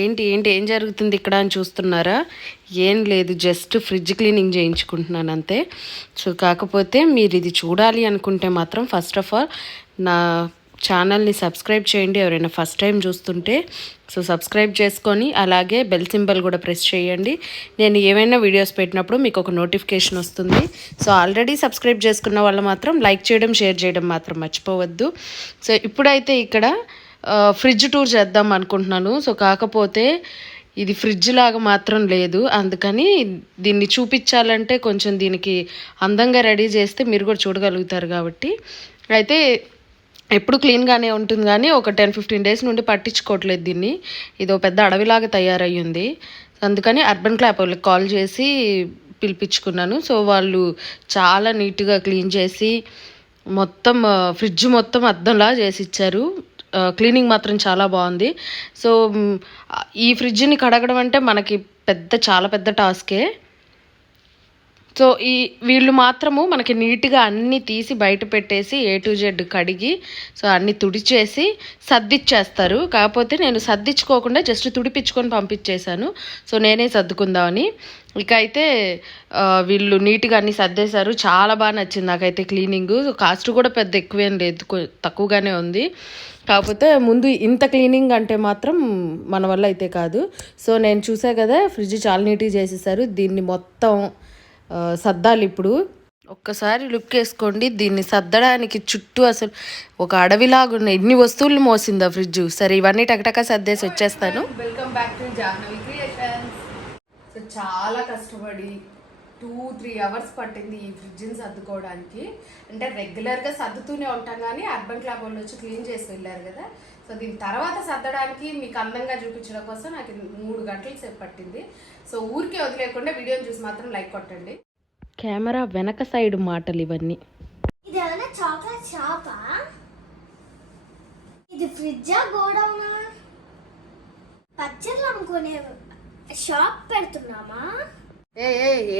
ఏంటి ఏంటి ఏం జరుగుతుంది ఇక్కడ అని చూస్తున్నారా? ఏం లేదు, జస్ట్ ఫ్రిడ్జ్ క్లీనింగ్ చేయించుకుంటున్నాను అంతే. సో కాకపోతే మీరు ఇది చూడాలి అనుకుంటే మాత్రం ఫస్ట్ ఆఫ్ ఆల్ నా ఛానల్ని సబ్స్క్రైబ్ చేయండి. ఎవరైనా ఫస్ట్ టైం చూస్తుంటే సో సబ్స్క్రైబ్ చేసుకొని అలాగే బెల్ సింబల్ కూడా ప్రెస్ చేయండి. నేను ఏమైనా వీడియోస్ పెట్టినప్పుడు మీకు ఒక నోటిఫికేషన్ వస్తుంది. సో ఆల్రెడీ సబ్స్క్రైబ్ చేసుకున్న వాళ్ళు మాత్రం లైక్ చేయడం, షేర్ చేయడం మాత్రం మర్చిపోవద్దు. సో ఇప్పుడైతే ఇక్కడ ఫ్రిడ్జ్ టూర్ చేద్దాం అనుకుంటున్నాను. సో కాకపోతే ఇది ఫ్రిడ్జ్ లాగా మాత్రం లేదు, అందుకని దీన్ని చూపించాలంటే కొంచెం దీనికి అందంగా రెడీ చేస్తే మీరు కూడా చూడగలుగుతారు. కాబట్టి అయితే ఎప్పుడు క్లీన్గానే ఉంటుంది, కానీ ఒక 10-15 డేస్ నుండి పట్టించుకోవట్లేదు దీన్ని. ఇదో పెద్ద అడవిలాగా తయారయ్యింది. అందుకని అర్బన్ క్లాప్ వాళ్ళకి కాల్ చేసి పిలిపించుకున్నాను. సో వాళ్ళు చాలా నీట్గా క్లీన్ చేసి మొత్తం ఫ్రిడ్జ్ మొత్తం అద్దంలా చేసి ఇచ్చారు. క్లీనింగ్ మాత్రం చాలా బాగుంది. సో ఈ కడగడం అంటే మనకి చాలా పెద్ద టాస్కే. సో వీళ్ళు మాత్రము మనకి నీట్గా అన్నీ తీసి బయట పెట్టేసి A to Z కడిగి సో అన్నీ తుడిచేసి సర్దిచ్చేస్తారు. కాకపోతే నేను సర్దించుకోకుండా జస్ట్ తుడిపించుకొని పంపించేశాను. సో నేనే సర్దుకుందామని. ఇక అయితే వీళ్ళు నీట్గా అన్నీ సర్దేశారు. చాలా బాగా నచ్చింది నాకైతే క్లీనింగ్. కాస్ట్ కూడా పెద్ద ఎక్కువేం లేదు, తక్కువగానే ఉంది. కాకపోతే ముందు ఇంత క్లీనింగ్ అంటే మాత్రం మన వల్ల అయితే కాదు. సో నేను చూసా కదా, ఫ్రిడ్జ్ చాలా నీట్గా చేసేసారు. దీన్ని మొత్తం సర్దాలి. ఇప్పుడు ఒక్కసారి లుక్ వేసుకోండి. దీన్ని సర్దడానికి చుట్టూ అసలు ఒక అడవిలాగా ఉన్నాయి. ఎన్ని వస్తువులు మోసిందా ఫ్రిడ్జ్. సరే ఇవన్నీ టకటకా సర్దేసి వచ్చేస్తాను. Welcome back to Jahnavi creations. So చాలా కష్టపడి 2-3 అవర్స్ పట్టింది ఈ ఫ్రిడ్జ్ని సర్దుకోవడానికి. అంటే రెగ్యులర్గా సర్దుతూనే ఉంటాం, కానీ అర్బన్ క్లాబ్ వాళ్ళు వచ్చి క్లీన్ చేసి వెళ్ళారు కదా. సో దీని తర్వాత సర్దడానికి మీకు అందంగా చూపించడం కోసం నాకు 3 గంటల సేపు పట్టింది. సో ఊరికే వదిలేకుండా వీడియోని చూసి మాత్రం లైక్ కొట్టండి. కెమెరా వెనక సైడ్ మాటలు ఇవన్నీ. ఇది ఏమైనా చాక్లెట్ షాపా? ఇది ఫ్రిడ్జా గోడౌనా? పచ్చళ్ళు అమ్ముకునే షాప్ పెడుతున్నామా?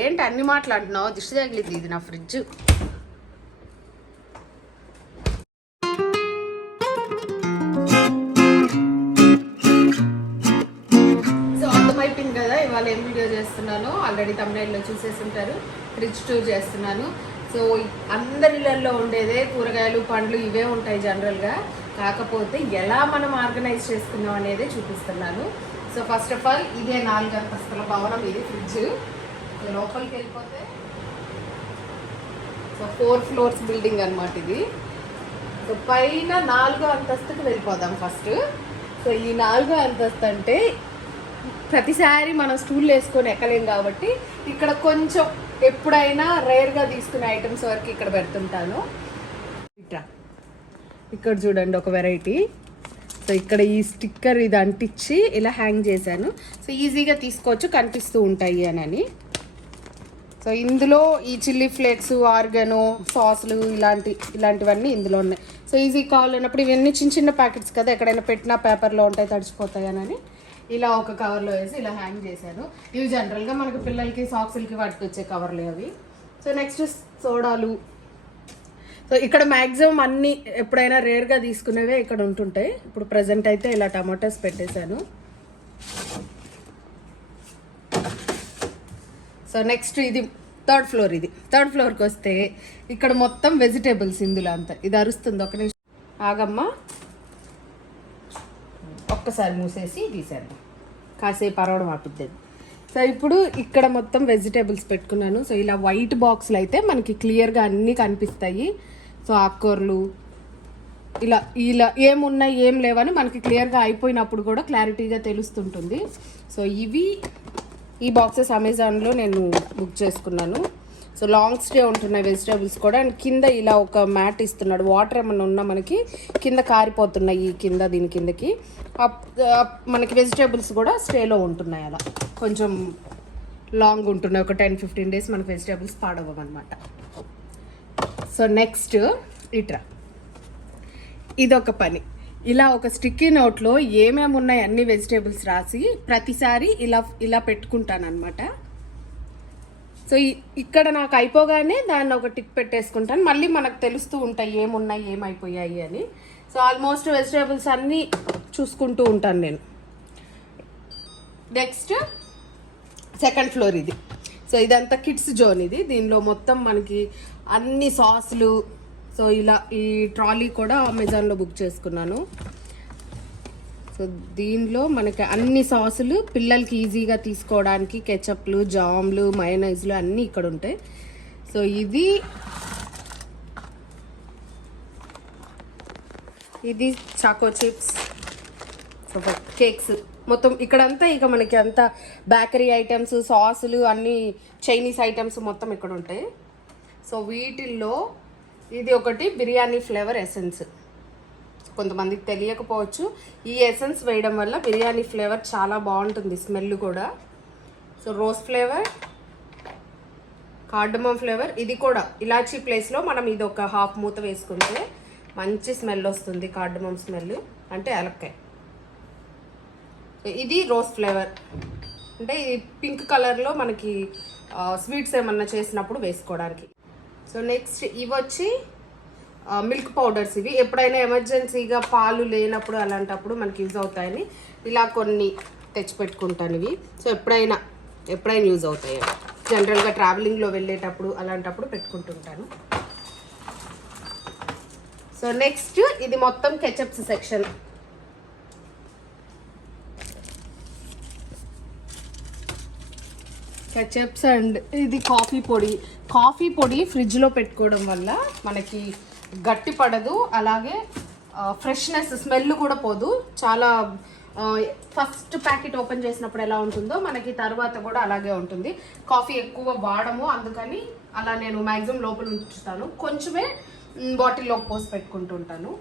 ఏంటి అన్ని మాట్లాడుతున్నావు? దిష్టి తగిలింది. ఇది నా ఫ్రిడ్జ్. అయిపోయింది కదా, ఇవాళ ఏం వీడియో చేస్తున్నాను ఆల్రెడీ తమిళలో చూసేసి ఉంటారు. ఫ్రిడ్జ్ టూర్ చేస్తున్నాను. సో అందరి ఇళ్ళల్లో ఉండేదే కూరగాయలు, పండ్లు ఇవే ఉంటాయి జనరల్గా. కాకపోతే ఎలా మనం ఆర్గనైజ్ చేసుకున్నాం అనేది చూపిస్తున్నాను. సో ఫస్ట్ ఆఫ్ ఆల్ ఇదే 4 అంతస్తుల భవనం. ఇది ఫ్రిడ్జ్. లోపలికి వెళ్ళిపోతే సో 4 floors బిల్డింగ్ అనమాట ఇది. సో పైన 4వ అంతస్తుకి వెళ్ళిపోదాం ఫస్ట్. సో ఈ 4వ అంతస్తు అంటే ప్రతిసారి మనం స్టూల్ వేసుకొని ఎక్కలేం కాబట్టి ఇక్కడ కొంచెం ఎప్పుడైనా రేర్గా తీసుకునే ఐటమ్స్ వరకు ఇక్కడ పెడుతుంటాను. ఇక్కడ చూడండి ఒక వెరైటీ. సో ఇక్కడ ఈ స్టిక్కర్ ఇది అంటించి ఇలా హ్యాంగ్ చేశాను. సో ఈజీగా తీసుకోవచ్చు, కనిపిస్తూ ఉంటాయి అని. సో ఇందులో ఈ చిల్లీ ఫ్లేక్స్, ఆర్గానో, సాసులు ఇలాంటివన్నీ ఇందులో ఉన్నాయి. సో ఈజీ కావాలన్నప్పుడు ఇవన్నీ చిన్న చిన్న ప్యాకెట్స్ కదా, ఎక్కడైనా పెట్టినా పేపర్లో ఉంటాయి, తడిచిపోతాయి అని ఇలా ఒక కవర్లో వేసి ఇలా హ్యాంగ్ చేశాను. ఇవి జనరల్గా మనకు పిల్లలకి సాక్స్లకి వాటికి వచ్చే కవర్లే అవి. సో నెక్స్ట్ సోడాలు. సో ఇక్కడ మ్యాక్సిమం అన్నీ ఎప్పుడైనా రేర్గా తీసుకునేవే ఇక్కడ ఉంటుంటాయి. ఇప్పుడు ప్రజెంట్ అయితే ఇలా టమాటోస్ పెట్టేశాను. సో నెక్స్ట్ ఇది 3rd floor. ఇది 3rd floorకి వస్తే ఇక్కడ మొత్తం వెజిటేబుల్స్ ఇందులో అంతా. ఇది అరుస్తుంది, ఒక నిమిషం ఆగమ్మా. ఒక్కసారి మూసేసి తీసేద్దాం, కాసేపు అరవడం ఆపిద్దాం. సో ఇప్పుడు ఇక్కడ మొత్తం వెజిటేబుల్స్ పెట్టుకున్నాను. సో ఇలా వైట్ బాక్స్లు అయితే మనకి క్లియర్గా అన్నీ కనిపిస్తాయి. సో ఆకుకూరలు ఇలా ఇలా ఏమున్నాయి ఏం లేవని మనకి క్లియర్గా అయిపోయినప్పుడు కూడా క్లారిటీగా తెలుస్తుంటుంది. సో ఈ బాక్సెస్ అమెజాన్లో నేను బుక్ చేసుకున్నాను. సో లాంగ్ స్టే ఉంటున్నాయి వెజిటేబుల్స్ కూడా. అండ్ కింద ఇలా ఒక మ్యాట్ ఇస్తున్నాడు. వాటర్ ఏమన్నా ఉన్నా మనకి కింద కారిపోతున్నాయి కింద, దీని కిందకి మనకి వెజిటేబుల్స్ కూడా స్టేలో ఉంటున్నాయి. అలా కొంచెం లాంగ్ ఉంటున్నాయి, ఒక 10-15 డేస్ మనకి వెజిటేబుల్స్ పాడవన్నమాట. సో నెక్స్ట్ ఇదొక పని. ఇలా ఒక స్టిక్కీ నోట్లో ఏమేమి ఉన్నాయి అన్ని వెజిటేబుల్స్ రాసి ప్రతిసారి ఇలా పెట్టుకుంటాను అనమాట. సో ఇక్కడ నాకు అయిపోగానే దాన్ని ఒక టిక్ పెట్టేసుకుంటాను. మళ్ళీ మనకు తెలుస్తూ ఉంటాయి ఏమున్నాయి ఏమైపోయాయి అని. సో ఆల్మోస్ట్ వెజిటేబుల్స్ అన్నీ చూసుకుంటూ ఉంటాను నేను. నెక్స్ట్ సెకండ్ ఫ్లోర్ ఇది. సో ఇదంతా కిడ్స్ జోన్. ఇది దీనిలో మొత్తం మనకి అన్ని సాసులు. సో ఇలా ఈ ట్రాలీ కూడా అమెజాన్లో బుక్ చేసుకున్నాను. సో దీనిలో మనకి అన్ని సాసులు పిల్లలకి ఈజీగా తీసుకోవడానికి కెచప్లు, జామ్లు, మయోనైజ్లు అన్నీ ఇక్కడ ఉంటాయి. సో ఇది చాకో చిప్స్, సో కేక్స్ మొత్తం ఇక్కడంతా ఇక మనకి అంతా బేకరీ ఐటమ్స్, సాసులు, అన్ని చైనీస్ ఐటమ్స్ మొత్తం ఇక్కడ ఉంటాయి. సో వీటిల్లో ఇది ఒకటి బిర్యానీ ఫ్లేవర్ ఎసెన్స్. కొంతమందికి తెలియకపోవచ్చు, ఈ ఎసెన్స్ వేయడం వల్ల బిర్యానీ ఫ్లేవర్ చాలా బాగుంటుంది, స్మెల్ కూడా. So rose flavour, cardamom flavour, ఇది కూడా ఇలాచీ ప్లేస్లో మనం ఇది ఒక హాఫ్ మూత వేసుకుంటే మంచి స్మెల్ వస్తుంది, కార్డమమ్ స్మెల్ అంటే యాలక్కాయ. ఇది రోజ్ ఫ్లేవర్, అంటే ఇది పింక్ కలర్లో మనకి స్వీట్స్ ఏమన్నా చేసినప్పుడు వేసుకోవడానికి. సో నెక్స్ట్ ఇవి వచ్చి మిల్క్ పౌడర్స్. ఇవి ఎప్పుడైనా ఎమర్జెన్సీగా పాలు లేనప్పుడు అలాంటప్పుడు మనకి యూజ్ అవుతాయని ఇలా కొన్ని తెచ్చిపెట్టుకుంటాను ఇవి. సో ఎప్పుడైనా యూజ్ అవుతాయి. జనరల్గా ట్రావెలింగ్లో వెళ్ళేటప్పుడు అలాంటప్పుడు పెట్టుకుంటుంటాను. సో నెక్స్ట్ ఇది మొత్తం కెచప్స్ సెక్షన్. కెచప్స్ అండ్ ఇది కాఫీ పొడి ఫ్రిడ్జ్లో పెట్టుకోవడం వల్ల మనకి గట్టి పడదు, అలాగే ఫ్రెష్నెస్, స్మెల్ కూడా పోదు. చాలా ఫస్ట్ ప్యాకెట్ ఓపెన్ చేసినప్పుడు ఎలా ఉంటుందో మనకి తర్వాత కూడా అలాగే ఉంటుంది. కాఫీ ఎక్కువ వాడము, అందుకని అలా నేను మ్యాక్సిమం లోపల ఉంచుతాను. కొంచెమే బాటిల్లోకి పోసి పెట్టుకుంటుంటాను.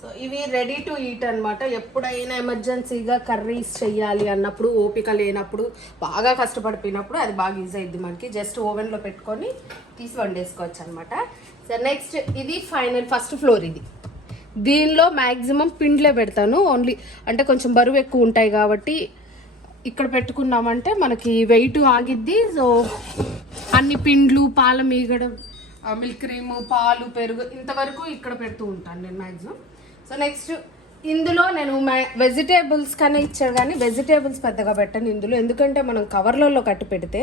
సో ఇవి రెడీ టు ఈట్ అనమాట. ఎప్పుడైనా ఎమర్జెన్సీగా కర్రీస్ చెయ్యాలి అన్నప్పుడు, ఓపిక లేనప్పుడు, బాగా కష్టపడిపోయినప్పుడు అది బాగా యూజ్ అయ్యిద్ది మనకి. జస్ట్ ఓవెన్లో పెట్టుకొని తీసి వండేసుకోవచ్చు అనమాట. సో నెక్స్ట్ ఇది ఫస్ట్ ఫ్లోర్. ఇది దీనిలో మ్యాక్సిమం పిండ్లే పెడతాను. ఓన్లీ అంటే కొంచెం బరువు ఎక్కువ ఉంటాయి కాబట్టి ఇక్కడ పెట్టుకున్నామంటే మనకి వెయిట్ ఆగిద్ది. సో అన్ని పిండ్లు, పాల మీగడ, మిల్క్ క్రీము, పాలు, పెరుగు ఇంతవరకు ఇక్కడ పెడుతూ ఉంటాను నేను మ్యాక్సిమం. సో నెక్స్ట్ ఇందులో నేను వెజిటేబుల్స్ కన్నా ఇచ్చాను, కానీ వెజిటేబుల్స్ పెద్దగా పెట్టాను ఇందులో. ఎందుకంటే మనం కవర్లలో కట్టి పెడితే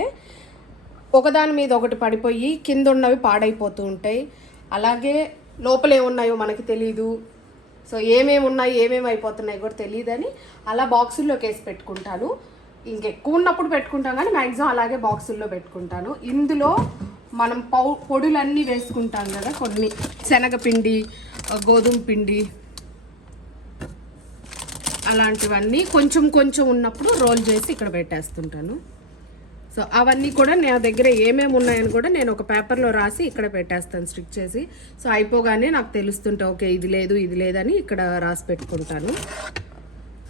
ఒకదాని మీద ఒకటి పడిపోయి కింద ఉన్నవి పాడైపోతూ ఉంటాయి. అలాగే లోపల ఏమున్నాయో మనకి తెలీదు. సో ఏమేమి ఉన్నాయి, ఏమేమి అయిపోతున్నాయి కూడా తెలియదని అలా బాక్సుల్లోకి వేసి పెట్టుకుంటాను. ఇంకెక్కువ ఉన్నప్పుడు పెట్టుకుంటాను, కానీ మ్యాక్సిమం అలాగే బాక్సుల్లో పెట్టుకుంటాను. ఇందులో మనం పొడులన్నీ వేసుకుంటాం కదా, కొన్ని శనగపిండి, గోధుమ పిండి, అలాంటివన్నీ కొంచెం కొంచెం ఉన్నప్పుడు రోల్ చేసి ఇక్కడ పెట్టేస్తుంటాను. సో అవన్నీ కూడా నా దగ్గర ఏమేమి ఉన్నాయని కూడా నేను ఒక పేపర్లో రాసి ఇక్కడ పెట్టేస్తాను, స్టిక్ చేసి. సో అయిపోగానే నాకు తెలుస్తుంటే ఓకే ఇది లేదని ఇక్కడ రాసి పెట్టుకుంటాను.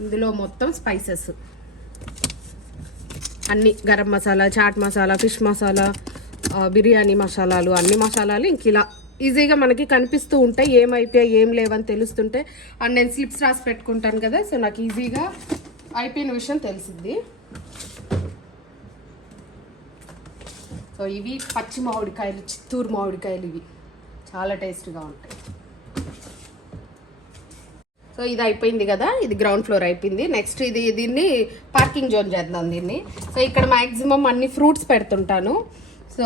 ఇందులో మొత్తం స్పైసెస్ అన్నీ, గరం మసాలా, చాట్ మసాలా, ఫిష్ మసాలా, బిర్యానీ మసాలాలు, అన్ని మసాలాలు ఇంక ఇలా ఈజీగా మనకి కనిపిస్తూ ఉంటాయి. ఏమైపోయాయి, ఏం లేవని తెలుస్తుంటే. అండ్ నేను స్లిప్స్ రాసి పెట్టుకుంటాను కదా, సో నాకు ఈజీగా అయిపోయిన విషయం తెలిసింది. సో ఇవి పచ్చి మామిడికాయలు, చిత్తూరు మామిడికాయలు, ఇవి చాలా టేస్ట్గా ఉంటాయి. సో ఇది అయిపోయింది కదా, ఇది గ్రౌండ్ ఫ్లోర్ అయిపోయింది. నెక్స్ట్ దీన్ని పార్కింగ్ జోన్ చేద్దాం దీన్ని. సో ఇక్కడ మ్యాక్సిమం అన్ని ఫ్రూట్స్ పెడుతుంటాను. సో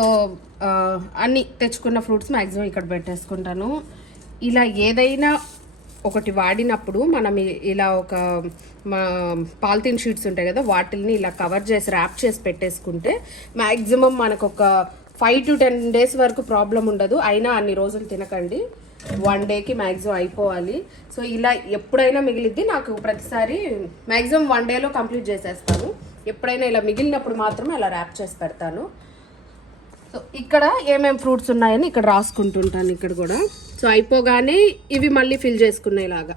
అన్నీ తెచ్చుకున్న ఫ్రూట్స్ మ్యాక్సిమం ఇక్కడ పెట్టేసుకుంటాను. ఇలా ఏదైనా ఒకటి వాడినప్పుడు మనం ఇలా ఒక పాలిథిన్ షీట్స్ ఉంటాయి కదా, వాటిల్ని ఇలా కవర్ చేసి ర్యాప్ చేసి పెట్టేసుకుంటే మ్యాక్సిమం మనకు ఒక 5 to 10 days వరకు ప్రాబ్లం ఉండదు. అయినా అన్ని రోజులు తినకండి, 1 dayకి మ్యాక్సిమం అయిపోవాలి. సో ఇలా ఎప్పుడైనా మిగిలిద్ది. నాకు ప్రతిసారి మ్యాక్సిమం 1 dayలో కంప్లీట్ చేసేస్తాను. ఎప్పుడైనా ఇలా మిగిలినప్పుడు మాత్రమే అలా ర్యాప్ చేసి పెడతాను. సో ఇక్కడ ఏమేమి ఫ్రూట్స్ ఉన్నాయని ఇక్కడ రాసుకుంటుంటాను ఇక్కడ కూడా. సో అయిపోగానే ఇవి మళ్ళీ ఫిల్ చేసుకునేలాగా.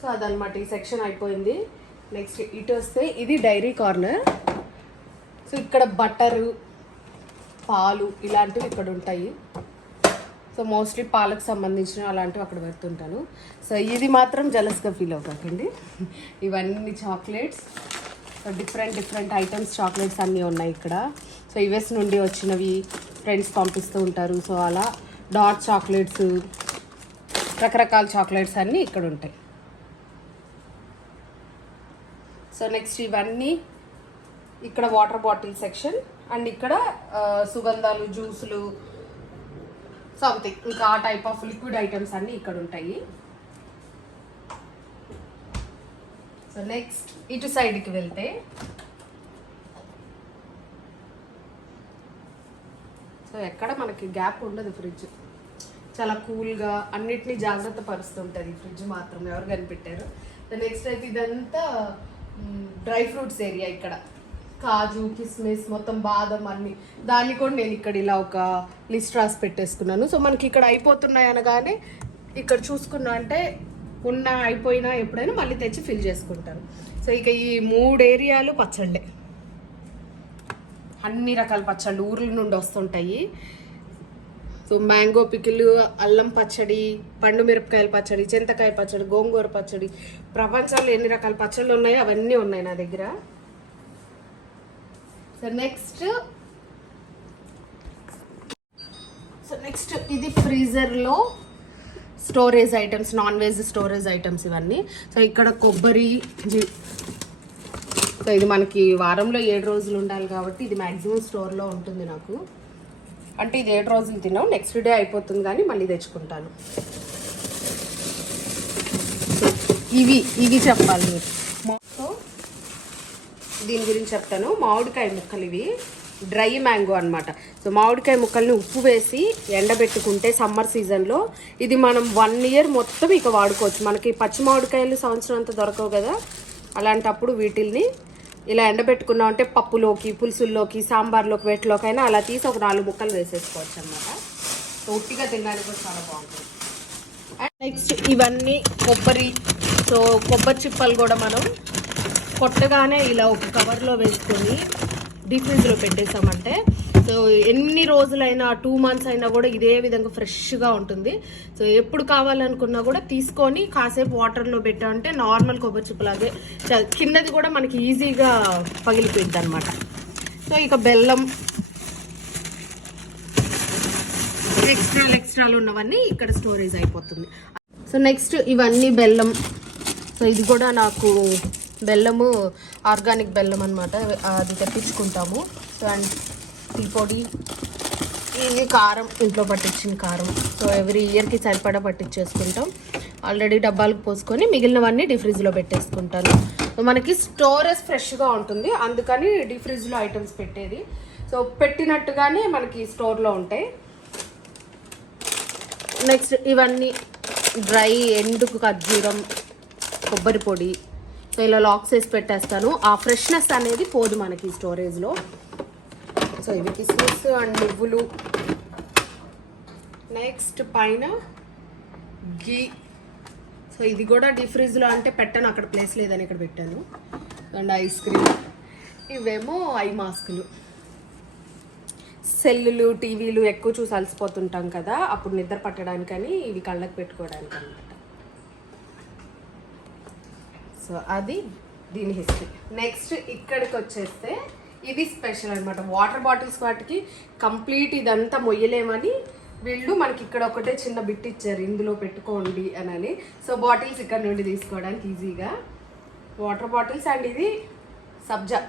సో అదనమాట, ఈ సెక్షన్ అయిపోయింది. నెక్స్ట్ ఇటు వస్తే ఇది డైరీ కార్నర్. సో ఇక్కడ బటరు, పాలు ఇలాంటివి ఇక్కడ ఉంటాయి. సో మోస్ట్లీ పాలకు సంబంధించిన అలాంటివి అక్కడ పెడుతుంటాను. సో ఇది మాత్రం జలస్గా ఫీల్ అవుతాకండి. ఇవన్నీ చాక్లెట్స్, డిఫరెంట్ ఐటమ్స్ చాక్లెట్స్ అన్నీ ఉన్నాయి ఇక్కడ. సో యుఎస్ నుండి వచ్చినవి ఫ్రెండ్స్ పంపిస్తూ ఉంటారు. సో అలా డార్క్ చాక్లెట్స్, రకరకాల చాక్లెట్స్ అన్నీ ఇక్కడ ఉంటాయి. సో నెక్స్ట్ ఇవన్నీ ఇక్కడ వాటర్ బాటిల్ సెక్షన్ అండ్ ఇక్కడ సుగంధాలు జ్యూసులు సంథింగ్ ఇంకా ఆ టైప్ ఆఫ్ లిక్విడ్ ఐటమ్స్ అన్నీ ఇక్కడ ఉంటాయి. సో నెక్స్ట్ ఇటు సైడ్కి వెళ్తే సో ఎక్కడ మనకి గ్యాప్ ఉండదు. ఫ్రిడ్జ్ చాలా కూల్గా అన్నిటినీ జాగ్రత్త పరుస్తుంటుంది ఫ్రిడ్జ్ మాత్రం. ఎవరు కనిపెట్టారు. నెక్స్ట్ అయితే ఇదంతా డ్రై ఫ్రూట్స్ ఏరియా. ఇక్కడ కాజు కిస్మిస్ మొత్తం బాదం అన్ని దాన్ని కూడా నేను ఇక్కడ ఇలా ఒక లిస్ట్ రాసి పెట్టేసుకున్నాను. సో మనకి ఇక్కడ అయిపోతున్నాయి అనగానే ఇక్కడ చూసుకున్నా అంటే అయిపోయినా ఎప్పుడైనా మళ్ళీ తెచ్చి ఫిల్ చేసుకుంటాను. సో ఇక ఈ 3 ఏరియాలు పచ్చళ్ళే. అన్ని రకాల పచ్చళ్ళు ఊర్ల నుండి వస్తుంటాయి. సో మ్యాంగో పికిల్, అల్లం పచ్చడి, పండు మిరపకాయల పచ్చడి, చింతకాయ పచ్చడి, గోంగూర పచ్చడి, ప్రపంచంలో ఎన్ని రకాల పచ్చళ్ళు ఉన్నాయో అవన్నీ ఉన్నాయి నా దగ్గర. సో నెక్స్ట్ ఇది ఫ్రీజర్లో storage items, non veg storage items ఇవన్నీ. సో ఇక్కడ కొబ్బరి, సో ఇది మనకి వారంలో 7 రోజులు ఉండాలి కాబట్టి ఇది మ్యాక్సిమం స్టోర్లో ఉంటుంది నాకు. అంటే ఇది 7 రోజులు తిన్నాం, నెక్స్ట్ డే అయిపోతుంది కానీ మళ్ళీ తెచ్చుకుంటాను. ఇవి చెప్పాలి. సో దీని గురించి చెప్తాను. మామిడికాయ ముక్కలు ఇవి డ్రై మ్యాంగో అనమాట. సో మామిడికాయ ముక్కల్ని ఉప్పు వేసి ఎండబెట్టుకుంటే సమ్మర్ సీజన్లో ఇది మనం 1 ఇయర్ మొత్తం ఇక వాడుకోవచ్చు. మనకి పచ్చి మామిడికాయలు సంవత్సరం అంతా దొరకవు కదా, అలాంటప్పుడు వీటిల్ని ఇలా ఎండబెట్టుకున్నాం అంటే పప్పులోకి, పులుసుల్లోకి, సాంబార్లోకి, వేటిలోకైనా అలా తీసి ఒక 4 ముక్కలు వేసేసుకోవచ్చు అనమాట. సో ఉట్టిగా తినడానికి కూడా చాలా బాగుంటుంది. అండ్ నెక్స్ట్ ఇవన్నీ కొబ్బరి. సో కొబ్బరి చిప్పలు కూడా మనం కొట్టగానే ఇలా ఒక కవర్లో వేసుకొని డీప్ ఫ్రిడ్జ్లో పెట్టేసామంటే సో ఎన్ని రోజులైనా 2 months అయినా కూడా ఇదే విధంగా ఫ్రెష్గా ఉంటుంది. సో ఎప్పుడు కావాలనుకున్నా కూడా తీసుకొని కాసేపు వాటర్లో పెట్టామంటే నార్మల్ కొబ్బరి చిప్పలాగే కిందది కూడా మనకి ఈజీగా పగిలిపోయింది అనమాట. సో ఇక బెల్లం, ఎక్స్ట్రాలు ఉన్నవన్నీ ఇక్కడ స్టోరేజ్ అయిపోతుంది. సో నెక్స్ట్ ఇవన్నీ బెల్లం. సో ఇది కూడా నాకు బెల్లము ఆర్గానిక్ బెల్లం అనమాట, అది తెప్పించుకుంటాము. సో అండ్ టీ పొడి, ఇది కారం, ఇంట్లో పట్టించిన కారం. సో ఎవ్రీ ఇయర్కి సరిపడా పట్టించేసుకుంటాం. ఆల్రెడీ డబ్బాలకు పోసుకొని మిగిలినవన్నీ డీ ఫ్రిడ్జ్లో పెట్టేసుకుంటాను. సో మనకి స్టోరేజ్ ఫ్రెష్గా ఉంటుంది, అందుకని డీ ఫ్రిడ్జ్లో ఐటమ్స్ పెట్టేది. సో పెట్టినట్టుగానే మనకి స్టోర్లో ఉంటాయి. నెక్స్ట్ ఇవన్నీ డ్రై ఎండుకు ఖర్జూరం, కొబ్బరి పొడి. సో ఇలా లాక్స్ వేసి పెట్టేస్తాను. ఆ ఫ్రెష్నెస్ అనేది పోదు మనకి స్టోరేజ్లో. సో ఇవి కిస్మిస్ అండ్ నువ్వులు. నెక్స్ట్ పైన గీ. సో ఇది కూడా డీ ఫ్రిడ్జ్లో అంటే పెట్టాను, అక్కడ ప్లేస్ లేదని ఇక్కడ పెట్టాను. And ice cream. ఇవేమో ఐ మాస్కులు. సెల్లులు, టీవీలు ఎక్కువ చూసి అలసిపోతుంటాం కదా, అప్పుడు నిద్ర పట్టడానికని ఇవి కళ్ళకి పెట్టుకోవడానికి అనమాట. సో అది దీని హిస్టరీ. నెక్స్ట్ ఇక్కడికి వచ్చేస్తే ఇది స్పెషల్ అనమాట. వాటర్ బాటిల్స్ వాటికి కంప్లీట్ ఇదంతా మొయ్యలేమని వీళ్ళు మనకి ఇక్కడ ఒకటే చిన్న బిట్ ఇచ్చారు, ఇందులో పెట్టుకోండి అని. సో బాటిల్స్ ఇక్కడ నుండి తీసుకోవడానికి ఈజీగా వాటర్ బాటిల్స్. అండ్ ఇది సబ్జా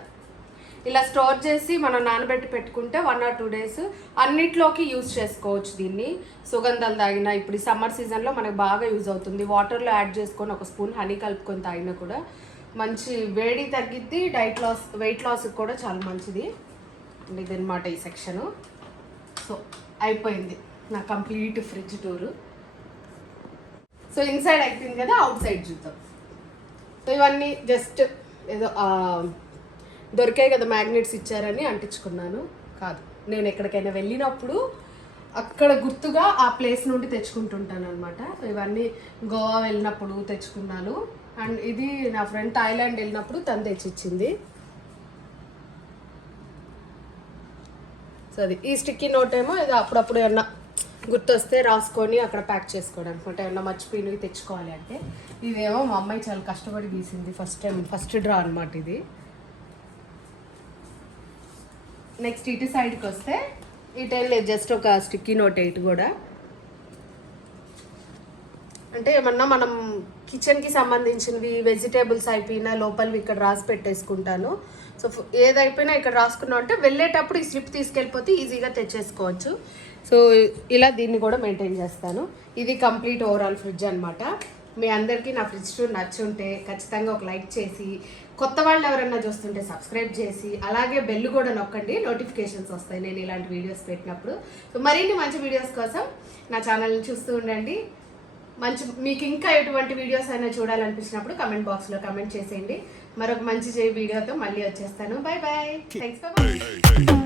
ఇలా స్టోర్ చేసి మనం నానబెట్టి పెట్టుకుంటే 1 or 2 days అన్నిట్లోకి యూజ్ చేసుకోవచ్చు దీన్ని. సుగంధాలు తాగినా, ఇప్పుడు ఈ సమ్మర్ సీజన్లో మనకు బాగా యూజ్ అవుతుంది. వాటర్లో యాడ్ చేసుకొని 1 స్పూన్ హనీ కలుపుకొని తాగినా కూడా మంచి వేడి తగ్గిద్ది, వెయిట్ లాస్కి కూడా చాలా మంచిది. అండ్ ఇదనమాట ఈ సెక్షను. సో అయిపోయింది నా complete fridge tour. So inside అయిపోయింది కదా, అవుట్ సైడ్ చూద్దాం. సో ఇవన్నీ జస్ట్ ఏదో దొరికాయి కదా, మ్యాగ్నెట్స్ ఇచ్చారని అంటించుకున్నాను. కాదు, నేను ఎక్కడికైనా వెళ్ళినప్పుడు అక్కడ గుర్తుగా ఆ ప్లేస్ నుండి తెచ్చుకుంటుంటాను అనమాట. సో ఇవన్నీ గోవా వెళ్ళినప్పుడు తెచ్చుకున్నాను. అండ్ ఇది నా ఫ్రెండ్ థాయిలాండ్ వెళ్ళినప్పుడు తను తెచ్చిచ్చింది. సో అది ఈ స్టిక్కీ నోట్ ఏమో ఇది అప్పుడప్పుడు ఏమన్నా గుర్తొస్తే రాసుకొని అక్కడ ప్యాక్ చేసుకోవడం అనమాట, ఏమన్నా మర్చిపోయినవి తెచ్చుకోవాలి అంటే. ఇదేమో మా అమ్మాయి చాలా కష్టపడి గీసింది, ఫస్ట్ డ్రా అనమాట ఇది. నెక్స్ట్ ఇటు సైడ్కి వస్తే ఇటు లేదు, జస్ట్ ఒక స్టిక్కీ నోట్ ఇటు కూడా. అంటే ఏమన్నా మనం కిచెన్కి సంబంధించినవి వెజిటేబుల్స్ అయిపోయినా లోపలివి ఇక్కడ రాసి పెట్టేసుకుంటాను. సో ఏదైపోయినా ఇక్కడ రాసుకున్నాం అంటే వెళ్ళేటప్పుడు ఈ స్లిప్ తీసుకెళ్ళిపోతే ఈజీగా తెచ్చేసుకోవచ్చు. సో ఇలా దీన్ని కూడా మెయింటైన్ చేస్తాను. ఇది కంప్లీట్ ఓవరాల్ ఫ్రిడ్జ్ అనమాట. మీ అందరికీ నా ఫ్రిడ్జ్ టూర్ నచ్చుంటే ఖచ్చితంగా ఒక లైక్ చేసి, కొత్త వాళ్ళు ఎవరైనా చూస్తుంటే సబ్స్క్రైబ్ చేసి, అలాగే బెల్ కూడా నొక్కండి, నోటిఫికేషన్స్ వస్తాయి నేను ఇలాంటి వీడియోస్ పెట్టినప్పుడు. సో మరిన్ని మంచి వీడియోస్ కోసం నా ఛానల్ని చూస్తూ ఉండండి. మీకు ఇంకా ఎటువంటి వీడియోస్ అయినా చూడాలనిపించినప్పుడు కమెంట్ బాక్స్లో కమెంట్ చేసేయండి. మరొక మంచి వీడియోతో మళ్ళీ వచ్చేస్తాను. Bye bye. Thanks for watching.